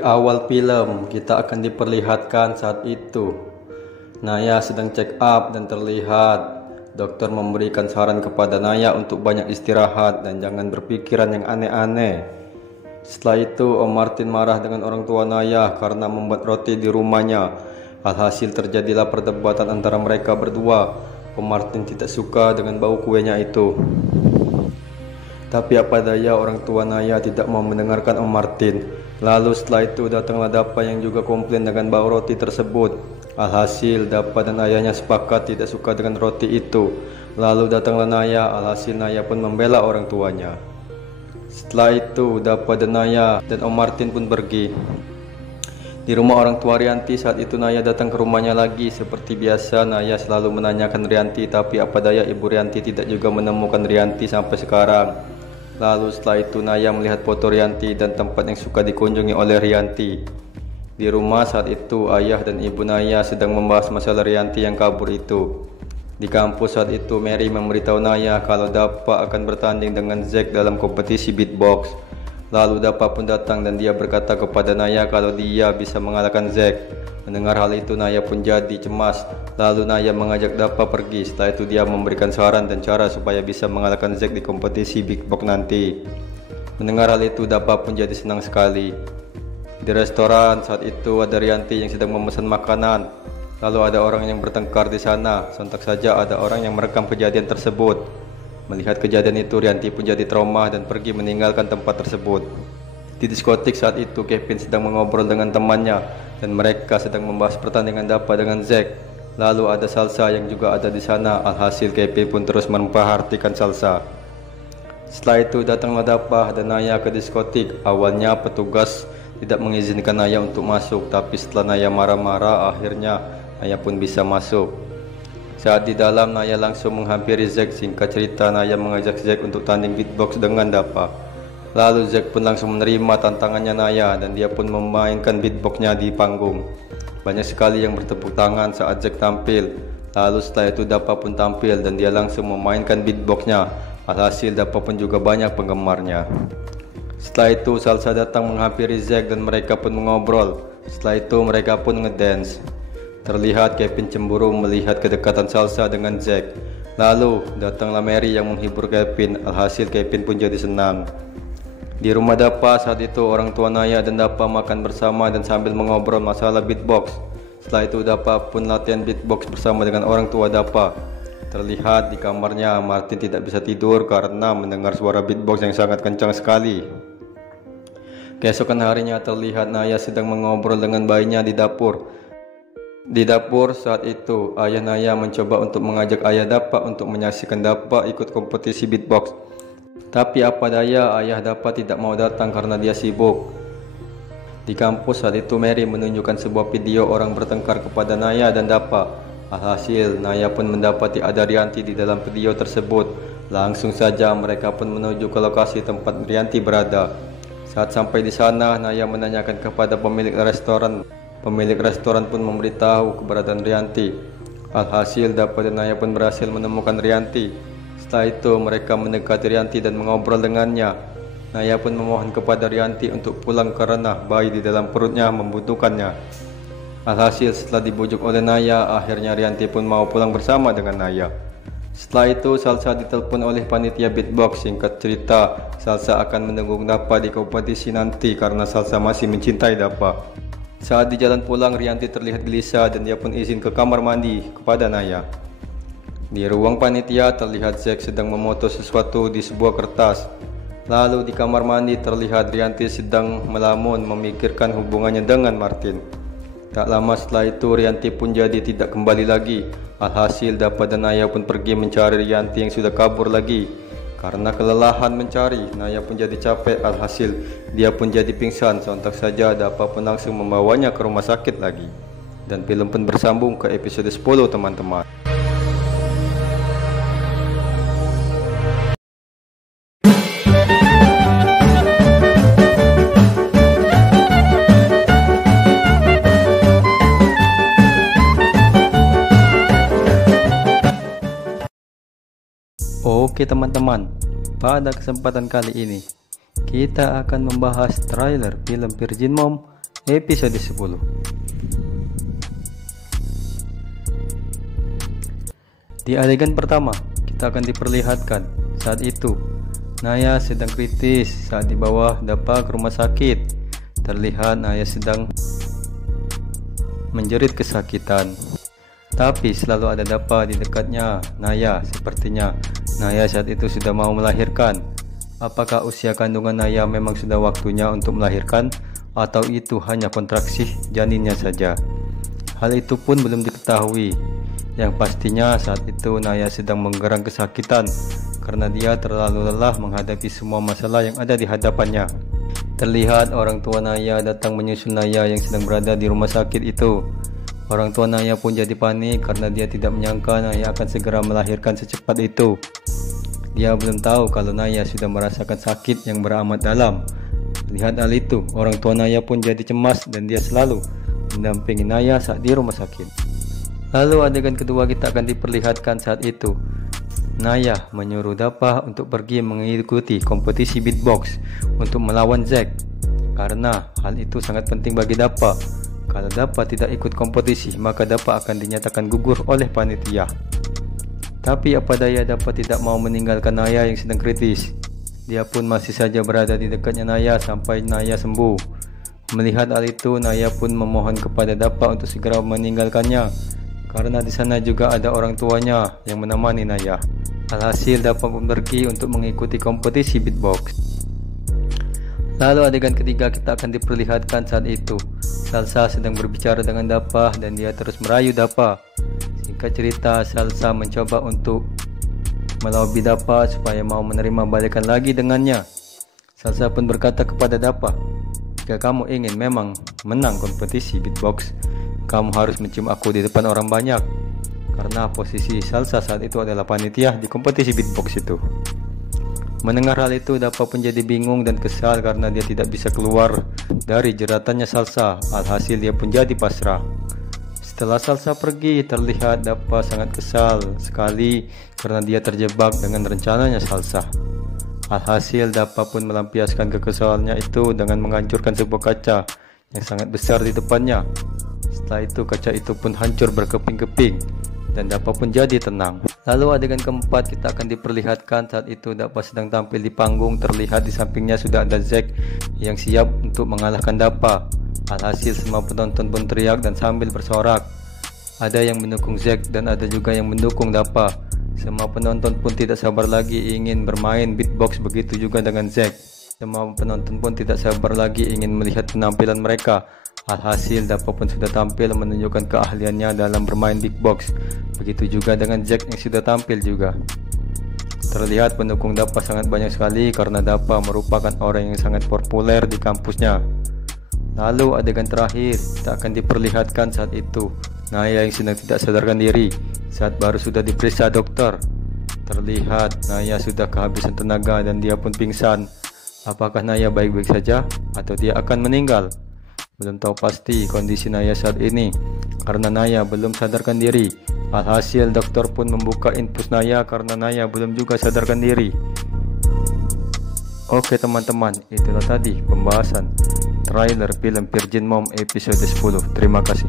Di awal film kita akan diperlihatkan saat itu Naya sedang check up dan terlihat dokter memberikan saran kepada Naya untuk banyak istirahat dan jangan berpikiran yang aneh-aneh. Setelah itu Om Martin marah dengan orang tua Naya karena membuat roti di rumahnya. Alhasil terjadilah perdebatan antara mereka berdua. Om Martin tidak suka dengan bau kuenya itu. Tapi apa daya, orang tua Naya tidak mau mendengarkan Om Martin. Lalu setelah itu datanglah Dapa yang juga komplain dengan bau roti tersebut. Alhasil Dapa dan ayahnya sepakat tidak suka dengan roti itu. Lalu datanglah Naya, alhasil Naya pun membela orang tuanya. Setelah itu Dapa dan Naya dan Om Martin pun pergi. Di rumah orang tua Rianti saat itu Naya datang ke rumahnya lagi. Seperti biasa Naya selalu menanyakan Rianti, tapi apa daya ibu Rianti tidak juga menemukan Rianti sampai sekarang. Lalu setelah itu Naya melihat foto Rianti dan tempat yang suka dikunjungi oleh Rianti. Di rumah saat itu ayah dan ibu Naya sedang membahas masalah Rianti yang kabur itu. Di kampus saat itu Mary memberitahu Naya kalau Dapa akan bertanding dengan Zack dalam kompetisi beatbox. Lalu Dapa pun datang dan dia berkata kepada Naya kalau dia bisa mengalahkan Zack. Mendengar hal itu Naya pun jadi cemas. Lalu Naya mengajak Dapa pergi. Setelah itu dia memberikan saran dan cara supaya bisa mengalahkan Zack di kompetisi beatbox nanti. Mendengar hal itu Dapa pun jadi senang sekali. Di restoran saat itu ada Rianti yang sedang memesan makanan. Lalu ada orang yang bertengkar di sana. Sontak saja ada orang yang merekam kejadian tersebut. Melihat kejadian itu Rianti pun jadi trauma dan pergi meninggalkan tempat tersebut. Di diskotik saat itu Kevin sedang mengobrol dengan temannya dan mereka sedang membahas pertandingan Dapa dengan Zack. Lalu ada Salsa yang juga ada di sana. Alhasil Kevin pun terus memperhatikan Salsa. Setelah itu datanglah Dapa dan Naya ke diskotik. Awalnya petugas tidak mengizinkan Naya untuk masuk, tapi setelah Naya marah-marah akhirnya Naya pun bisa masuk. Saat di dalam Naya langsung menghampiri Zack. Singkat cerita Naya mengajak Zack untuk tanding beatbox dengan Dapa. Lalu Zack pun langsung menerima tantangannya Naya dan dia pun memainkan beatboxnya di panggung. Banyak sekali yang bertepuk tangan saat Zack tampil. Lalu setelah itu Dapa pun tampil dan dia langsung memainkan beatboxnya. Alhasil Dapa pun juga banyak penggemarnya. Setelah itu Salsa datang menghampiri Zack dan mereka pun mengobrol. Setelah itu mereka pun ngedance. Terlihat Kevin cemburu melihat kedekatan Salsa dengan Zack. Lalu datanglah Mary yang menghibur Kevin. Alhasil Kevin pun jadi senang. Di rumah Dapa saat itu orang tua Naya dan Dapa makan bersama dan sambil mengobrol masalah beatbox. Setelah itu Dapa pun latihan beatbox bersama dengan orang tua Dapa. Terlihat di kamarnya Martin tidak bisa tidur karena mendengar suara beatbox yang sangat kencang sekali. Keesokan harinya terlihat Naya sedang mengobrol dengan bayinya di dapur. Di dapur saat itu ayah Naya mencoba untuk mengajak ayah Dapa untuk menyaksikan Dapa ikut kompetisi beatbox. Tapi apa daya ayah Dapa tidak mau datang karena dia sibuk. Di kampus saat itu Mary menunjukkan sebuah video orang bertengkar kepada Naya dan Dapa. Alhasil Naya pun mendapati ada Rianti di dalam video tersebut. Langsung saja mereka pun menuju ke lokasi tempat Rianti berada. Saat sampai di sana Naya menanyakan kepada pemilik restoran. Pemilik restoran pun memberitahu keberadaan Rianti. Alhasil Dapa dan Naya pun berhasil menemukan Rianti. Setelah itu mereka mendekati Rianti dan mengobrol dengannya. Naya pun memohon kepada Rianti untuk pulang karena bayi di dalam perutnya membutuhkannya. Alhasil setelah dibujuk oleh Naya, akhirnya Rianti pun mau pulang bersama dengan Naya. Setelah itu Salsa ditelepon oleh panitia beatbox. Singkat cerita Salsa akan mendukung Dapa di kompetisi nanti karena Salsa masih mencintai Dapa. Saat di jalan pulang Rianti terlihat gelisah dan dia pun izin ke kamar mandi kepada Naya. Di ruang panitia terlihat Zack sedang memoto sesuatu di sebuah kertas. Lalu di kamar mandi terlihat Rianti sedang melamun memikirkan hubungannya dengan Martin. Tak lama setelah itu Rianti pun jadi tidak kembali lagi. Alhasil Dapa dan Naya pun pergi mencari Rianti yang sudah kabur lagi. Karena kelelahan mencari, Naya pun jadi capek. Alhasil dia pun jadi pingsan. Sontak saja Dapa pun langsung membawanya ke rumah sakit lagi. Dan film pun bersambung ke episode 10 teman-teman. Oke teman-teman, pada kesempatan kali ini kita akan membahas trailer film Virgin Mom Episode 10. Di adegan pertama, kita akan diperlihatkan saat itu Naya sedang kritis saat dibawa Dapa ke rumah sakit. Terlihat Naya sedang menjerit kesakitan, tapi selalu ada Dapa di dekatnya Naya. Sepertinya Naya saat itu sudah mau melahirkan. Apakah usia kandungan Naya memang sudah waktunya untuk melahirkan, atau itu hanya kontraksi janinnya saja? Hal itu pun belum diketahui. Yang pastinya saat itu Naya sedang menggerang kesakitan karena dia terlalu lelah menghadapi semua masalah yang ada di hadapannya. Terlihat orang tua Naya datang menyusul Naya yang sedang berada di rumah sakit itu. Orang tua Naya pun jadi panik karena dia tidak menyangka Naya akan segera melahirkan secepat itu. Dia belum tahu kalau Naya sudah merasakan sakit yang beramat dalam. Lihat hal itu, orang tua Naya pun jadi cemas dan dia selalu mendampingi Naya saat di rumah sakit. Lalu adegan kedua kita akan diperlihatkan saat itu Naya menyuruh Dapa untuk pergi mengikuti kompetisi beatbox untuk melawan Zack, karena hal itu sangat penting bagi Dapa. Kalau Dapa tidak ikut kompetisi, maka Dapa akan dinyatakan gugur oleh panitia. Tapi apa daya, Dapa tidak mau meninggalkan Naya yang sedang kritis. Dia pun masih saja berada di dekatnya Naya sampai Naya sembuh. Melihat hal itu, Naya pun memohon kepada Dapa untuk segera meninggalkannya, karena di sana juga ada orang tuanya yang menemani Naya. Alhasil Dapa pun pergi untuk mengikuti kompetisi beatbox. Lalu adegan ketiga kita akan diperlihatkan saat itu Salsa sedang berbicara dengan Dapa dan dia terus merayu Dapa. Singkat cerita, Salsa mencoba untuk melobi Dapa supaya mau menerima balikan lagi dengannya. Salsa pun berkata kepada Dapa, "Jika kamu ingin memang menang kompetisi beatbox, kamu harus mencium aku di depan orang banyak." Karena posisi Salsa saat itu adalah panitia di kompetisi beatbox itu. Mendengar hal itu, Dapa pun jadi bingung dan kesal karena dia tidak bisa keluar dari jeratannya Salsa. Alhasil dia pun jadi pasrah. Setelah Salsa pergi, terlihat Dapa sangat kesal sekali karena dia terjebak dengan rencananya Salsa. Alhasil Dapa pun melampiaskan kekesalannya itu dengan menghancurkan sebuah kaca yang sangat besar di depannya. Setelah itu kaca itu pun hancur berkeping-keping dan Dapa pun jadi tenang. Lalu adegan keempat kita akan diperlihatkan saat itu Dapa sedang tampil di panggung. Terlihat di sampingnya sudah ada Zack yang siap untuk mengalahkan Dapa. Alhasil semua penonton pun teriak dan sambil bersorak. Ada yang mendukung Zack dan ada juga yang mendukung Dapa. Semua penonton pun tidak sabar lagi ingin bermain beatbox, begitu juga dengan Zack. Semua penonton pun tidak sabar lagi ingin melihat penampilan mereka. Alhasil Dapa pun sudah tampil menunjukkan keahliannya dalam bermain beatbox. Begitu juga dengan Zack yang sudah tampil juga. Terlihat pendukung Dapa sangat banyak sekali karena Dapa merupakan orang yang sangat populer di kampusnya. Lalu adegan terakhir kita akan diperlihatkan saat itu Naya yang sedang tidak sadarkan diri saat baru sudah diperiksa dokter. Terlihat Naya sudah kehabisan tenaga dan dia pun pingsan. Apakah Naya baik-baik saja atau dia akan meninggal? Belum tahu pasti kondisi Naya saat ini karena Naya belum sadarkan diri. Alhasil dokter pun membuka infus Naya karena Naya belum juga sadarkan diri. Oke teman-teman, itulah tadi pembahasan trailer film Virgin Mom episode 10. Terima kasih.